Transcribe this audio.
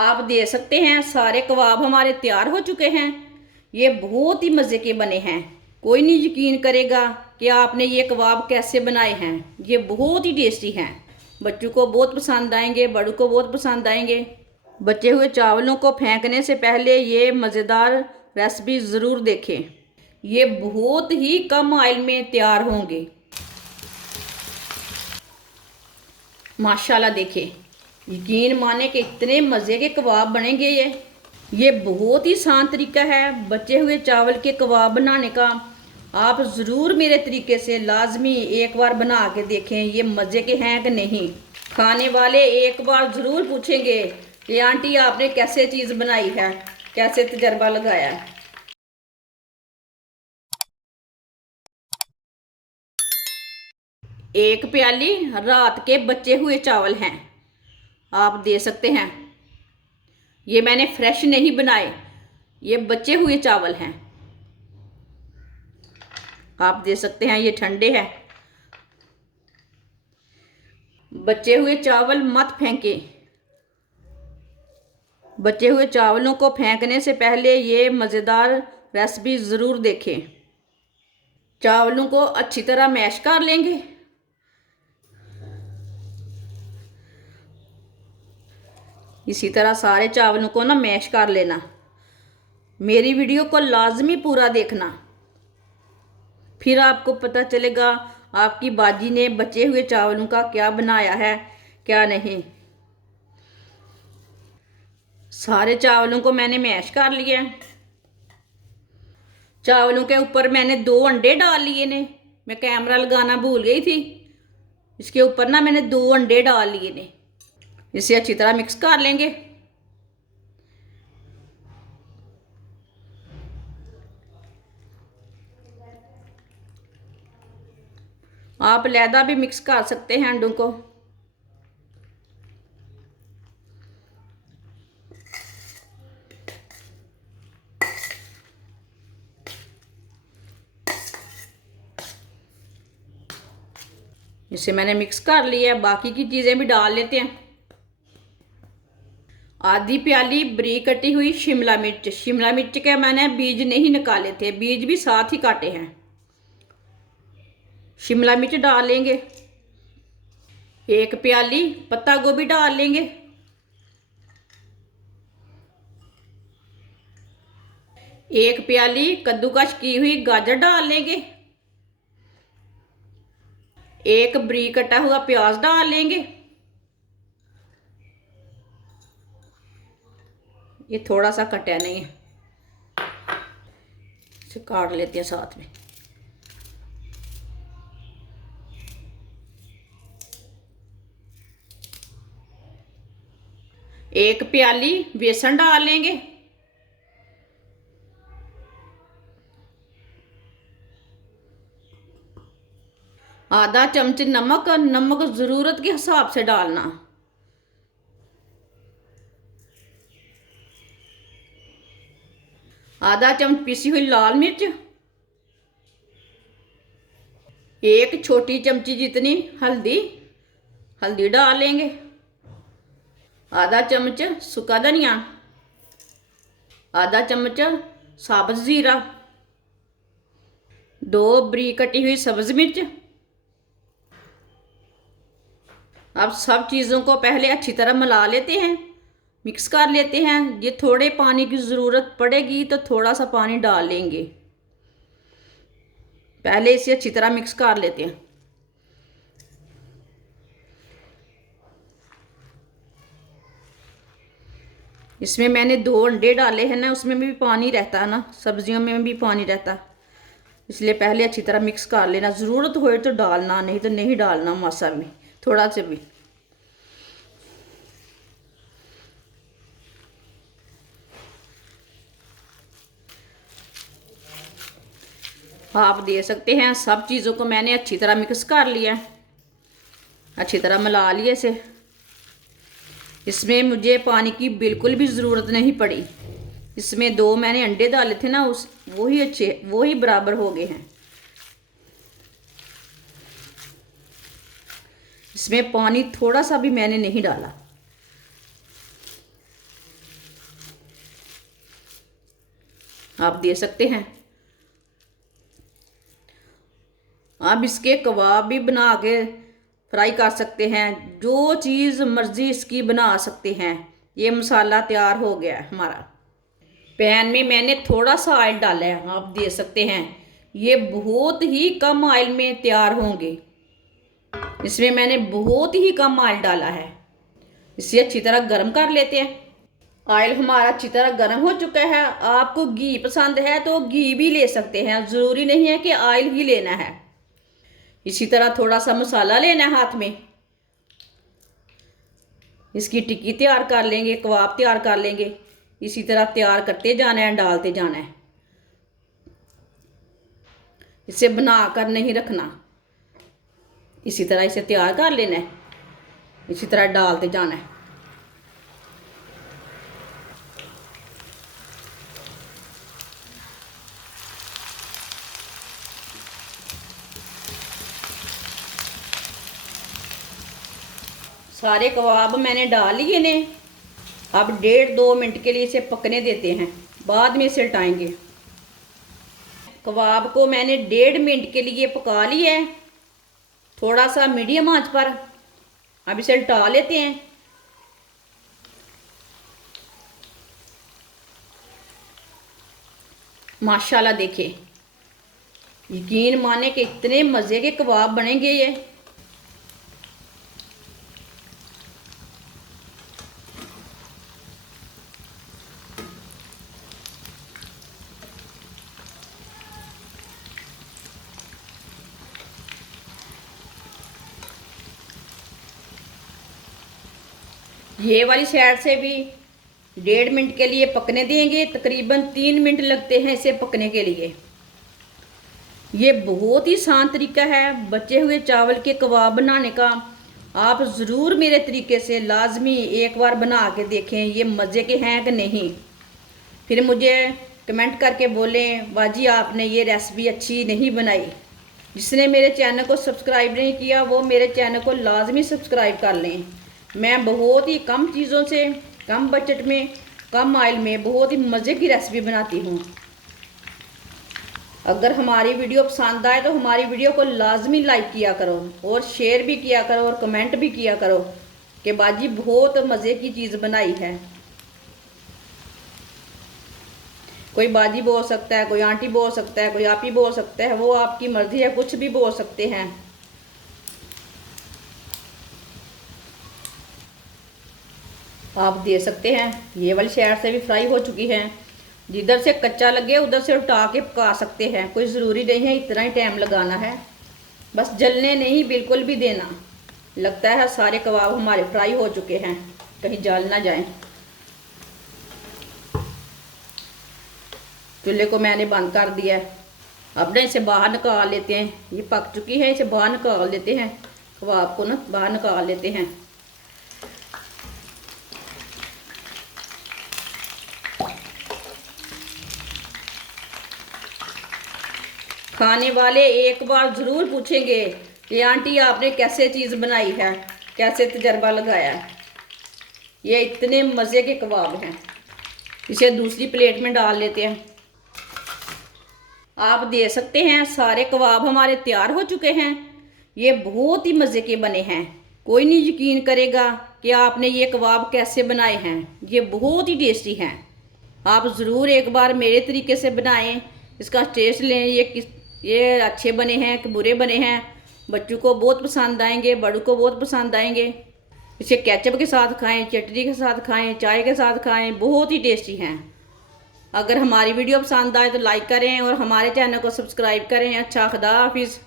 आप देख सकते हैं सारे कबाब हमारे तैयार हो चुके हैं। ये बहुत ही मज़े के बने हैं। कोई नहीं यकीन करेगा कि आपने ये कबाब कैसे बनाए हैं। ये बहुत ही टेस्टी हैं। बच्चों को बहुत पसंद आएंगे, बड़ों को बहुत पसंद आएंगे। बचे हुए चावलों को फेंकने से पहले ये मज़ेदार रेसिपी ज़रूर देखें। ये बहुत ही कम ऑयल में तैयार होंगे। माशाल्लाह देखें, यकीन माने कि इतने मज़े के कबाब बनेंगे। ये बहुत ही आसान तरीका है बचे हुए चावल के कबाब बनाने का। आप ज़रूर मेरे तरीके से लाजमी एक बार बना के देखें, ये मज़े के हैं कि नहीं। खाने वाले एक बार ज़रूर पूछेंगे कि आंटी आपने कैसे चीज़ बनाई है, कैसे तजर्बा लगाया है। एक प्याली रात के बचे हुए चावल हैं, आप दे सकते हैं। ये मैंने फ्रेश नहीं बनाए, ये बचे हुए चावल हैं। आप दे सकते हैं ये ठंडे हैं। बचे हुए चावल मत फेंकें। बचे हुए चावलों को फेंकने से पहले ये मज़ेदार रेसिपी ज़रूर देखें। चावलों को अच्छी तरह मैश कर लेंगे। इसी तरह सारे चावलों को ना मैश कर लेना। मेरी वीडियो को लाजमी पूरा देखना, फिर आपको पता चलेगा आपकी बाजी ने बचे हुए चावलों का क्या बनाया है क्या नहीं। सारे चावलों को मैंने मैश कर लिया। चावलों के ऊपर मैंने 2 अंडे डाल लिए ने। मैं कैमरा लगाना भूल गई थी। इसके ऊपर ना मैंने 2 अंडे डाल लिए ने। इसे अच्छी तरह मिक्स कर लेंगे। आप लैदा भी मिक्स कर सकते हैं अंडों को। इसे मैंने मिक्स कर लिया। बाकी की चीज़ें भी डाल लेते हैं। आधी प्याली बरीक कटी हुई शिमला मिर्च। शिमला मिर्च के मैंने बीज नहीं निकाले थे, बीज भी साथ ही काटे हैं। शिमला मिर्च डाल लेंगे। एक प्याली पत्ता गोभी डाल लेंगे। एक प्याली कद्दूकश की हुई गाजर डाल लेंगे। एक बरीक कटा हुआ प्याज डाल लेंगे। ये थोड़ा सा कटा नहीं है, इसे काट लेते हैं साथ में। एक प्याली बेसन डाल लेंगे। आधा चम्मच नमक। नमक ज़रूरत के हिसाब से डालना। आधा चम्मच पिसी हुई लाल मिर्च। एक छोटी चमची जितनी हल्दी, हल्दी डाल लेंगे। आधा चम्मच सूखा धनिया। आधा चम्मच साबुत ज़ीरा। 2 बरीक कटी हुई सब्ज़ मिर्च। अब सब चीज़ों को पहले अच्छी तरह मिला लेते हैं, मिक्स कर लेते हैं। ये थोड़े पानी की ज़रूरत पड़ेगी तो थोड़ा सा पानी डाल लेंगे। पहले इसे अच्छी तरह मिक्स कर लेते हैं। इसमें मैंने 2 अंडे डाले हैं ना, उसमें भी पानी रहता है ना, सब्जियों में भी पानी रहता है, इसलिए पहले अच्छी तरह मिक्स कर लेना। ज़रूरत हो तो डालना, नहीं तो नहीं डालना मासा भी, थोड़ा से भी। आप दे सकते हैं सब चीज़ों को मैंने अच्छी तरह मिक्स कर लिया, अच्छी तरह मिला लिया इसे। इसमें मुझे पानी की बिल्कुल भी ज़रूरत नहीं पड़ी। इसमें 2 मैंने अंडे डाले थे ना, उस वही बराबर हो गए हैं। इसमें पानी थोड़ा सा भी मैंने नहीं डाला। आप दे सकते हैं। आप इसके कबाब भी बना के फ्राई कर सकते हैं, जो चीज़ मर्जी इसकी बना सकते हैं। ये मसाला तैयार हो गया है हमारा। पैन में मैंने थोड़ा सा ऑयल डाला है, आप दे सकते हैं। ये बहुत ही कम ऑयल में तैयार होंगे। इसमें मैंने बहुत ही कम ऑयल डाला है। इसे अच्छी तरह गर्म कर लेते हैं। ऑयल हमारा अच्छी तरह गर्म हो चुका है। आपको घी पसंद है तो घी भी ले सकते हैं, ज़रूरी नहीं है कि ऑयल ही लेना है। इसी तरह थोड़ा सा मसाला लेना है हाथ में। इसकी टिक्की तैयार कर लेंगे, कबाब तैयार कर लेंगे। इसी तरह तैयार करते जाना है, डालते जाना है। इसे बना कर नहीं रखना, इसी तरह इसे तैयार कर लेना है। इसी तरह डालते जाना है। सारे कबाब मैंने डाल लिए ने। अब 1.5-2 मिनट के लिए इसे पकने देते हैं, बाद में इसे हटाएंगे। कबाब को मैंने 1.5 मिनट के लिए पका लिया है, थोड़ा सा मीडियम आंच पर। अब इसे हटा लेते हैं। माशाल्लाह देखिए, यकीन माने कि इतने मज़े के कबाब बनेंगे ये वाली साइड से भी 1.5 मिनट के लिए पकने देंगे। तकरीबन 3 मिनट लगते हैं इसे पकने के लिए। ये बहुत ही आसान तरीका है बचे हुए चावल के कबाब बनाने का। आप ज़रूर मेरे तरीके से लाजमी एक बार बना के देखें, ये मज़े के हैं कि नहीं। फिर मुझे कमेंट करके बोलें बाजी आपने ये रेसिपी अच्छी नहीं बनाई। जिसने मेरे चैनल को सब्सक्राइब नहीं किया वो मेरे चैनल को लाजमी सब्सक्राइब कर लें। मैं बहुत ही कम चीज़ों से, कम बजट में, कम ऑयल में बहुत ही मज़े की रेसिपी बनाती हूँ। अगर हमारी वीडियो पसंद आए तो हमारी वीडियो को लाजमी लाइक किया करो और शेयर भी किया करो और कमेंट भी किया करो कि बाजी बहुत मज़े की चीज़ बनाई है। कोई बाजी बोल सकता है, कोई आंटी बोल सकता है, कोई आप ही बोल सकता है, वो आपकी मर्ज़ी है, कुछ भी बोल सकते हैं। आप दे सकते हैं। ये वाली साइड से भी फ्राई हो चुकी है। जिधर से कच्चा लगे उधर से उठा के पका सकते हैं, कोई ज़रूरी नहीं है इतना ही टाइम लगाना है। बस जलने नहीं बिल्कुल भी देना। लगता है सारे कबाब हमारे फ्राई हो चुके हैं, कहीं जल ना जाए। चूल्हे को मैंने बंद कर दिया है। अब ना इसे बाहर निकाल लेते हैं। ये पक चुकी है, इसे बाहर निकाल लेते हैं। कबाब को ना बाहर निकाल लेते हैं। खाने वाले एक बार ज़रूर पूछेंगे कि आंटी आपने कैसे चीज़ बनाई है, कैसे तजर्बा लगाया है। ये इतने मज़े के कबाब हैं। इसे दूसरी प्लेट में डाल लेते हैं। आप दे सकते हैं। सारे कबाब हमारे तैयार हो चुके हैं। ये बहुत ही मज़े के बने हैं। कोई नहीं यकीन करेगा कि आपने ये कबाब कैसे बनाए हैं। ये बहुत ही टेस्टी हैं। आप ज़रूर एक बार मेरे तरीके से बनाएं, इसका टेस्ट लें। ये अच्छे बने हैं कि बुरे बने हैं। बच्चों को बहुत पसंद आएंगे, बड़ों को बहुत पसंद आएंगे। इसे केचप के साथ खाएं, चटनी के साथ खाएं, चाय के साथ खाएं, बहुत ही टेस्टी हैं। अगर हमारी वीडियो पसंद आए तो लाइक करें और हमारे चैनल को सब्सक्राइब करें। अच्छा, खुदा हाफिज़।